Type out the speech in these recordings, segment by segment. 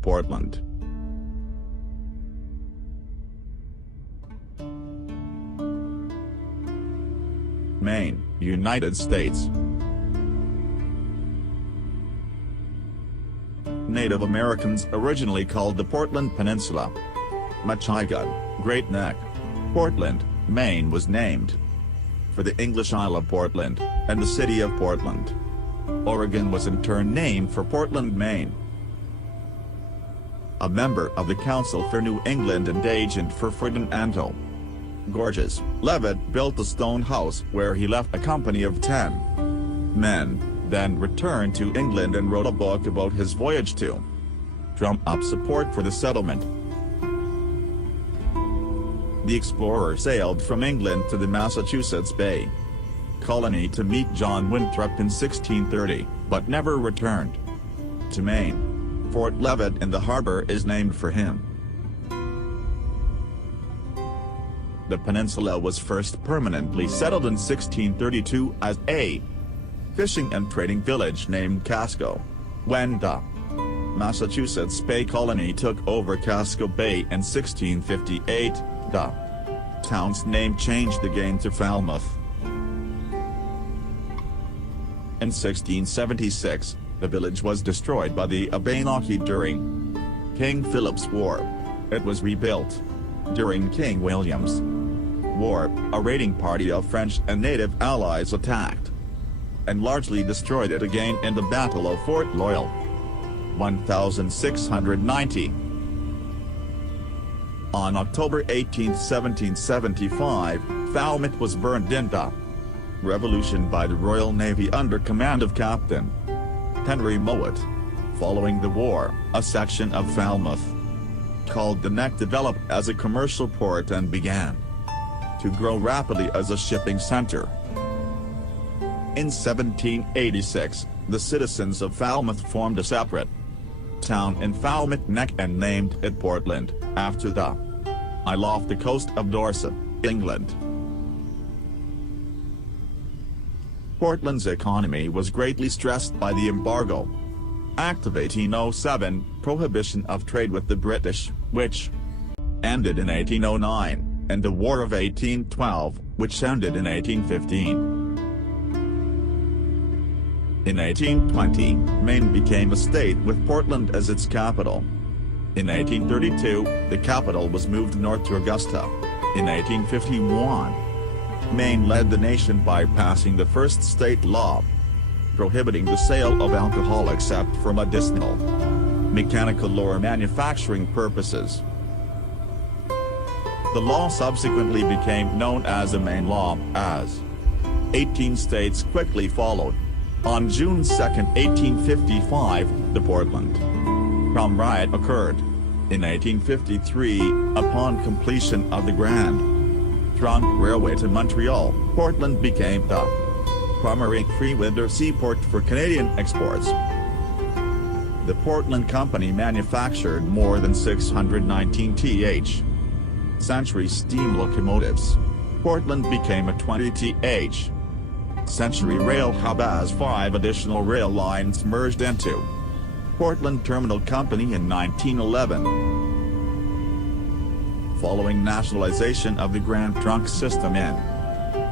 Portland. Maine, United States. Native Americans originally called the Portland Peninsula Machigan, Great Neck. Portland, Maine was named for the English Isle of Portland, and the city of Portland. Oregon was in turn named for Portland, Maine. A member of the Council for New England and agent for Ferdinando Gorges, Levitt built a stone house where he left a company of 10 men, then returned to England and wrote a book about his voyage to drum up support for the settlement. The explorer sailed from England to the Massachusetts Bay Colony to meet John Winthrop in 1630, but never returned to Maine. Fort Levitt in the harbor is named for him. The peninsula was first permanently settled in 1632 as a fishing and trading village named Casco. When the Massachusetts Bay Colony took over Casco Bay in 1658, the town's name changed again to Falmouth. In 1676, the village was destroyed by the Abenaki during King Philip's War. It was rebuilt during King William's War. A raiding party of French and native allies attacked and largely destroyed it again in the Battle of Fort Loyal, 1690. On October 18, 1775, Falmouth was burned in the Revolution by the Royal Navy under command of Captain Henry Mowat. Following the war, a section of Falmouth called the Neck developed as a commercial port and began to grow rapidly as a shipping center. In 1786, the citizens of Falmouth formed a separate town in Falmouth Neck and named it Portland, after the isle off the coast of Dorset, England. Portland's economy was greatly stressed by the Embargo Act of 1807, prohibition of trade with the British, which ended in 1809, and the War of 1812, which ended in 1815. In 1820, Maine became a state with Portland as its capital. In 1832, the capital was moved north to Augusta. In 1851, Maine led the nation by passing the first state law prohibiting the sale of alcohol except for medicinal, mechanical or manufacturing purposes. The law subsequently became known as the Maine Law, as 18 states quickly followed. On June 2, 1855, the Portland Prom riot occurred. In 1853, upon completion of the Grand Trunk Railway to Montreal, Portland became the primary free winter seaport for Canadian exports. The Portland Company manufactured more than 619 th. Century steam locomotives. Portland became a 20 th. Century rail hub as 5 additional rail lines merged into Portland Terminal Company in 1911. Following nationalization of the Grand Trunk system in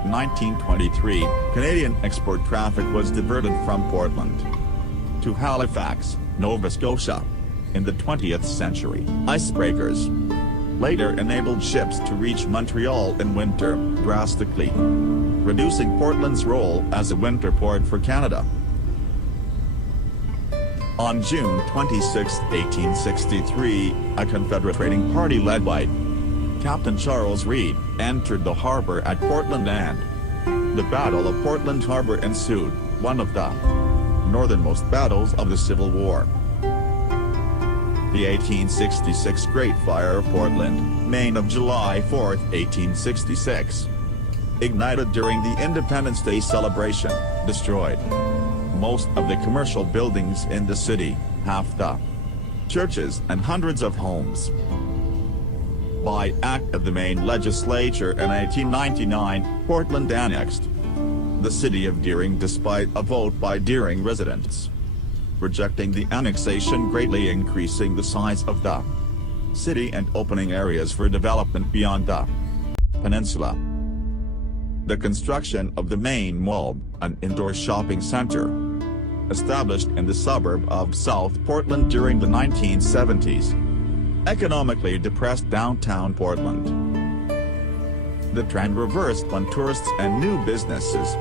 1923, Canadian export traffic was diverted from Portland to Halifax, Nova Scotia. In the 20th century, icebreakers later enabled ships to reach Montreal in winter, drastically reducing Portland's role as a winter port for Canada. On June 26, 1863, a Confederate trading party led by Captain Charles Reed entered the harbor at Portland, and the Battle of Portland Harbor ensued, one of the northernmost battles of the Civil War. The 1866 Great Fire of Portland, Maine of July 4, 1866, ignited during the Independence Day celebration, destroyed most of the commercial buildings in the city, half the churches and hundreds of homes. By act of the Maine legislature in 1899, Portland annexed the city of Deering despite a vote by Deering residents. rejecting the annexation, greatly increasing the size of the city and opening areas for development beyond the peninsula. The construction of the Maine Mall, an indoor shopping center, established in the suburb of South Portland during the 1970s, economically depressed downtown Portland. The trend reversed when tourists and new businesses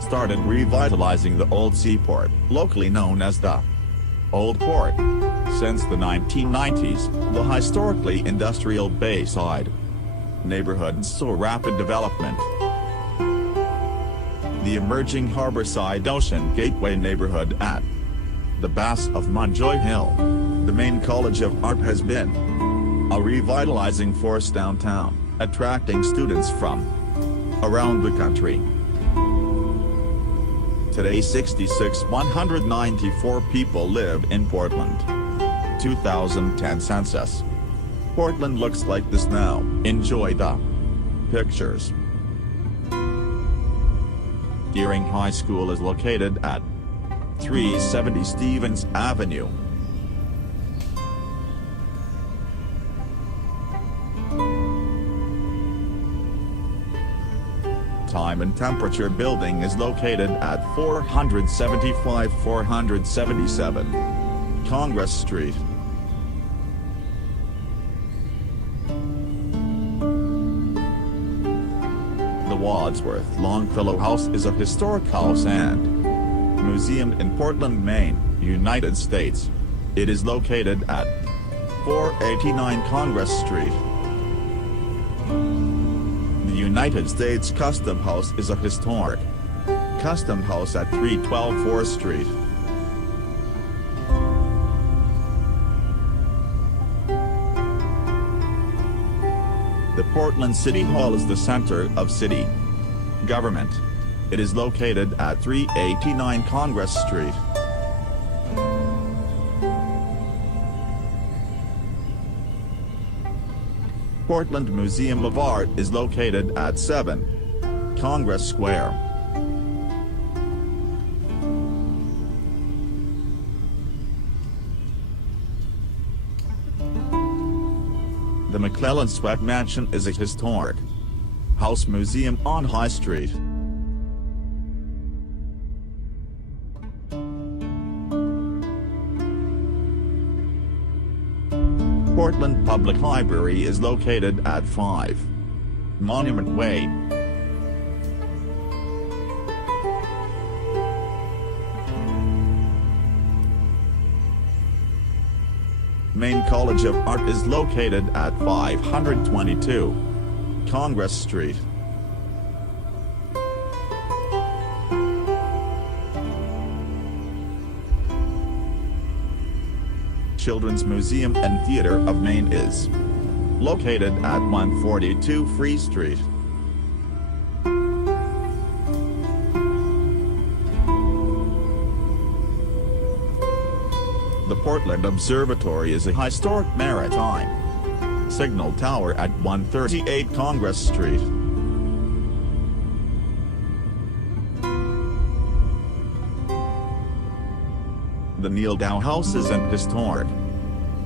started revitalizing the old seaport, locally known as the Old Port. Since the 1990s, the historically industrial Bayside neighborhood saw rapid development. The emerging Harborside Ocean Gateway neighborhood at the base of Munjoy Hill, the Maine College of Art, has been a revitalizing force downtown, attracting students from around the country. Today 194 people live in Portland. 2010 census. Portland looks like this now. Enjoy the pictures. Deering High School is located at 370 Stevens Avenue. Time and Temperature Building is located at 475-477 Congress Street. The Wadsworth-Longfellow House is a historic house and museum in Portland, Maine, United States. It is located at 489 Congress Street. The United States Custom House is a historic custom house at 312 4th Street. The Portland City Hall is the center of city government. It is located at 389 Congress Street. Portland Museum of Art is located at 7 Congress Square. The McClellan Sweat Mansion is a historic house museum on High Street. Portland Public Library is located at 5 Monument Way. Maine College of Art is located at 522 Congress Street. Children's Museum and Theatre of Maine is located at 142 Free Street. The Portland Observatory is a historic maritime signal tower at 138 Congress Street. The Neil Dow House is an historic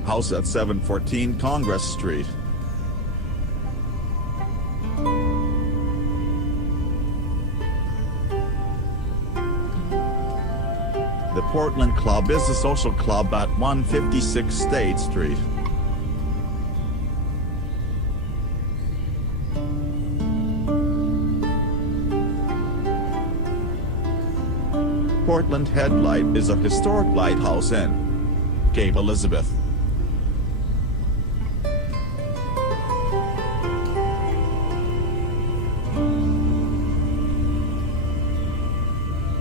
house at 714 Congress Street. The Portland Club is a social club at 156 State Street. Portland Headlight is a historic lighthouse in Cape Elizabeth.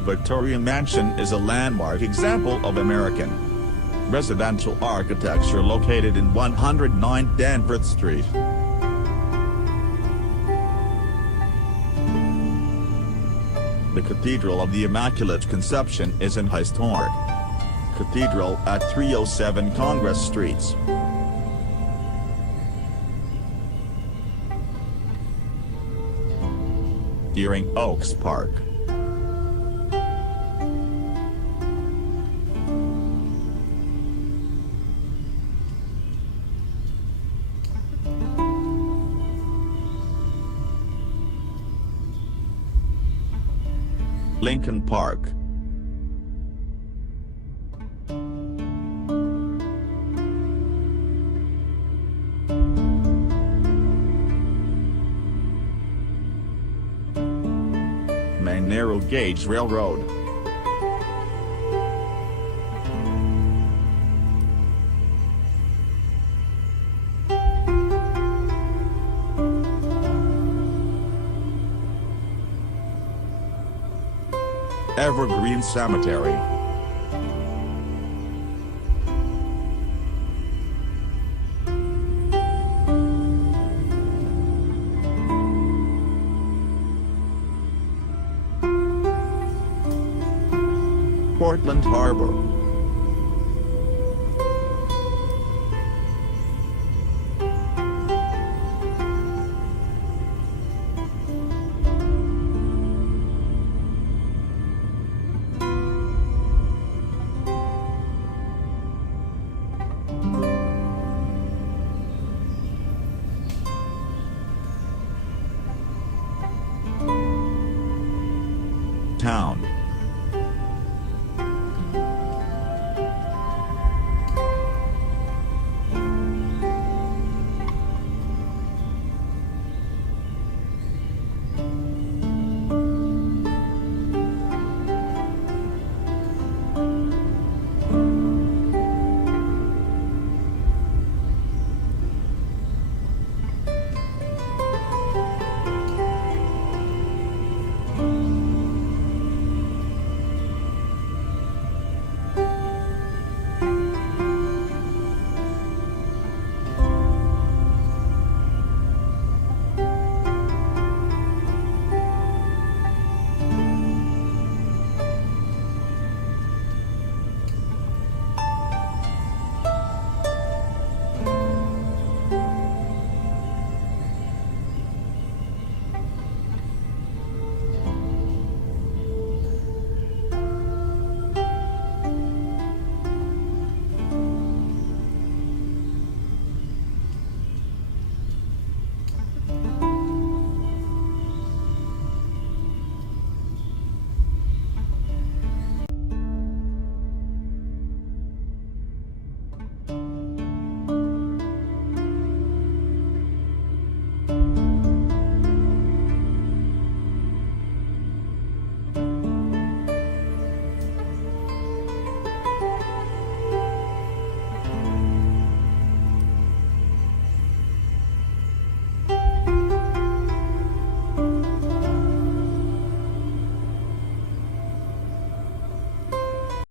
Victoria Mansion is a landmark example of American residential architecture located in 109 Danforth Street. The Cathedral of the Immaculate Conception is an historic cathedral at 307 Congress Street. Deering Oaks Park. Lincoln Park. Maine Narrow Gauge Railroad. Evergreen Cemetery. Portland Harbor.